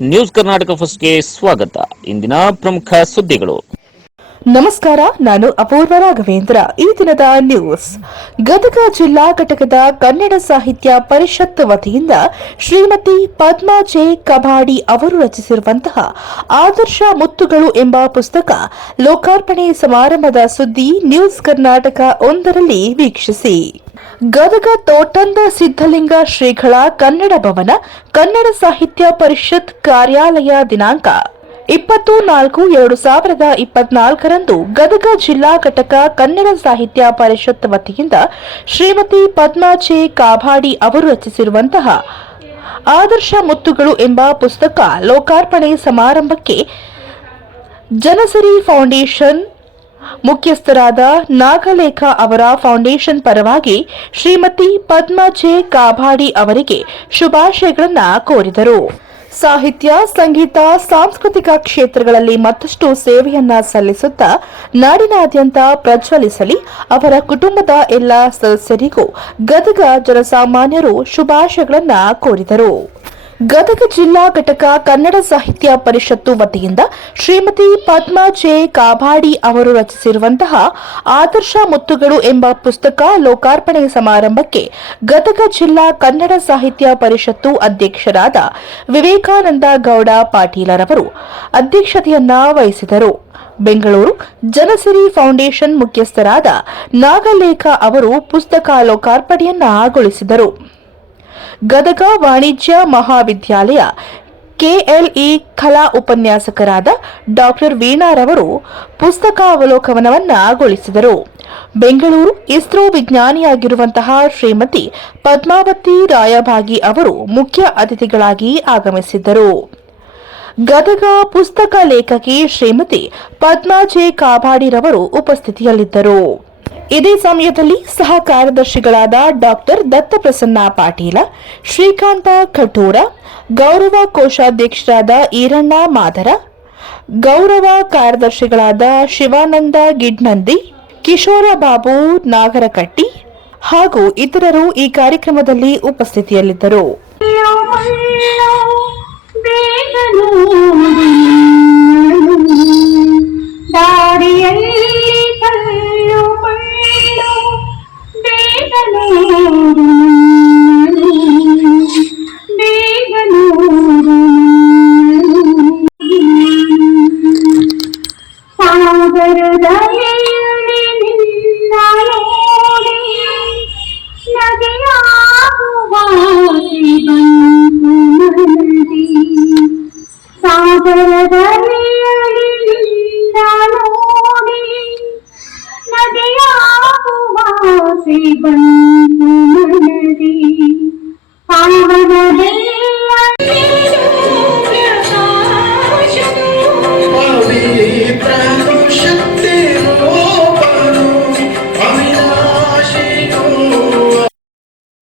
News Karnataka ಫಸ್ಟ್ಗೆ ಸ್ವಾಗತ. ಇಂದಿನ ಪ್ರಮುಖ ಸುದ್ದಿಗಳು. ನಮಸ್ಕಾರ, ನಾನು ಅಪೂರ್ವ ರಾಘವೇಂದ್ರ. ಈ ದಿನದ ನ್ಯೂಸ್. ಗದಗ ಜಿಲ್ಲಾ ಘಟಕದ ಕನ್ನಡ ಸಾಹಿತ್ಯ ಪರಿಷತ್ ವತಿಯಿಂದ ಶ್ರೀಮತಿ ಪದ್ಮಾ ಜೆ ಕಬಾಡಿ ಅವರು ರಚಿಸಿರುವಂತಹ ಆದರ್ಶ ಮುತ್ತುಗಳು ಎಂಬ ಪುಸ್ತಕ ಲೋಕಾರ್ಪಣೆ ಸಮಾರಂಭದ ಸುದ್ದಿ ನ್ಯೂಸ್ ಕರ್ನಾಟಕ ಒಂದರಲ್ಲಿ ವೀಕ್ಷಿಸಿ. ಗದಗ ತೋಟಂದ ಸಿದ್ದಲಿಂಗ ಶ್ರೀಗಳ ಕನ್ನಡ ಭವನ, ಕನ್ನಡ ಸಾಹಿತ್ಯ ಪರಿಷತ್ ಕಾರ್ಯಾಲಯ ದಿನಾಂಕ. ಇಪ್ಪತ್ತು ನಾಲ್ಕು ಎರಡು ಸಾವಿರದ ಇಪ್ಪತ್ನಾಲ್ಕರಂದು ಗದಗ ಜಿಲ್ಲಾ ಘಟಕ ಕನ್ನಡ ಸಾಹಿತ್ಯ ಪರಿಷತ್ ವತಿಯಿಂದ ಶ್ರೀಮತಿ ಪದ್ಮಾಚೆ ಕಾಭಾಡಿ ಅವರು ರಚಿಸಿರುವಂತಹ ಆದರ್ಶ ಮುತ್ತುಗಳು ಎಂಬ ಪುಸ್ತಕ ಲೋಕಾರ್ಪಣೆ ಸಮಾರಂಭಕ್ಕೆ ಜನಸರಿ ಫೌಂಡೇಶನ್ ಮುಖ್ಯಸ್ಥರಾದ ನಾಗಲೇಖ ಅವರ ಫೌಂಡೇಶನ್ ಪರವಾಗಿ ಶ್ರೀಮತಿ ಪದ್ಮಾಚೆ ಕಾಭಾಡಿ ಅವರಿಗೆ ಶುಭಾಶಯಗಳನ್ನು ಕೋರಿದರು. ಸಾಹಿತ್ಯ, ಸಂಗೀತ, ಸಾಂಸ್ಕೃತಿಕ ಕ್ಷೇತ್ರಗಳಲ್ಲಿ ಮತ್ತಷ್ಟು ಸೇವೆಯನ್ನ ಸಲ್ಲಿಸುತ್ತಾ ನಾಡಿನಾದ್ಯಂತ ಪ್ರಜ್ವಲಿಸಲಿ ಅವರ ಕುಟುಂಬದ ಎಲ್ಲ ಸದಸ್ಯರಿಗೂ ಗದಗ ಜನಸಾಮಾನ್ಯರು ಶುಭಾಶಯಗಳನ್ನು ಕೋರಿದರು. ಗದಗ ಜಿಲ್ಲಾ ಘಟಕ ಕನ್ನಡ ಸಾಹಿತ್ಯ ಪರಿಷತ್ತು ವತಿಯಿಂದ ಶ್ರೀಮತಿ ಪದ್ಮಾ ಜೆ ಕಾಭಾಡಿ ಅವರು ರಚಿಸಿರುವಂತಹ ಆದರ್ಶ ಮುತ್ತುಗಳು ಎಂಬ ಪುಸ್ತಕ ಲೋಕಾರ್ಪಣೆ ಸಮಾರಂಭಕ್ಕೆ ಗದಗ ಜಿಲ್ಲಾ ಕನ್ನಡ ಸಾಹಿತ್ಯ ಪರಿಷತ್ತು ಅಧ್ಯಕ್ಷರಾದ ವಿವೇಕಾನಂದ ಗೌಡ ಪಾಟೀಲರವರು ಅಧ್ಯಕ್ಷತೆಯನ್ನ ವಹಿಸಿದರು. ಬೆಂಗಳೂರು ಜನಸಿರಿ ಫೌಂಡೇಶನ್ ಮುಖ್ಯಸ್ಥರಾದ ನಾಗಲೇಖ ಅವರು ಪುಸ್ತಕ ಲೋಕಾರ್ಪಣೆಯನ್ನಗೊಳಿಸಿದರು ಗದಗ ವಾಣಿಜ್ಯ ಮಹಾವಿದ್ಯಾಲಯ ಕೆಎಲ್ಇ ಕಲಾ ಉಪನ್ಯಾಸಕರಾದ ಡಾಕ್ಟರ್ ವೀಣಾರವರು ಪುಸ್ತಕಾವಲೋಕನವನ್ನಗೊಳಿಸಿದರು ಬೆಂಗಳೂರು ಇಸ್ರೋ ವಿಜ್ಞಾನಿಯಾಗಿರುವಂತಹ ಶ್ರೀಮತಿ ಪದ್ಮಾವತಿ ರಾಯಭಾಗಿ ಅವರು ಮುಖ್ಯ ಅತಿಥಿಗಳಾಗಿ ಆಗಮಿಸಿದ್ದರು. ಗದಗ ಪುಸ್ತಕ ಲೇಖಕಿ ಶ್ರೀಮತಿ ಪದ್ಮಾ ಜೆ ಕಾಬಾಡಿರವರು ಉಪಸ್ಥಿತಿಯಲ್ಲಿದ್ದರು. ಇದೇ ಸಮಯದಲ್ಲಿ ಸಹ ಕಾರ್ಯದರ್ಶಿಗಳಾದ ಡಾಕ್ಟರ್ ದತ್ತಪ್ರಸನ್ನ ಪಾಟೀಲ, ಶ್ರೀಕಾಂತ ಕಠೋರ, ಗೌರವ ಕೋಶಾಧ್ಯಕ್ಷರಾದ ಈರಣ್ಣ ಮಾದರ, ಗೌರವ ಕಾರ್ಯದರ್ಶಿಗಳಾದ ಶಿವಾನಂದ ಗಿಡ್ನಂದಿ, ಕಿಶೋರ ಬಾಬು ನಾಗರಕಟ್ಟಿ ಹಾಗೂ ಇತರರು ಈ ಕಾರ್ಯಕ್ರಮದಲ್ಲಿ ಉಪಸ್ಥಿತಿಯಲ್ಲಿದ್ದರು. ಬಂತು ಮನದಿ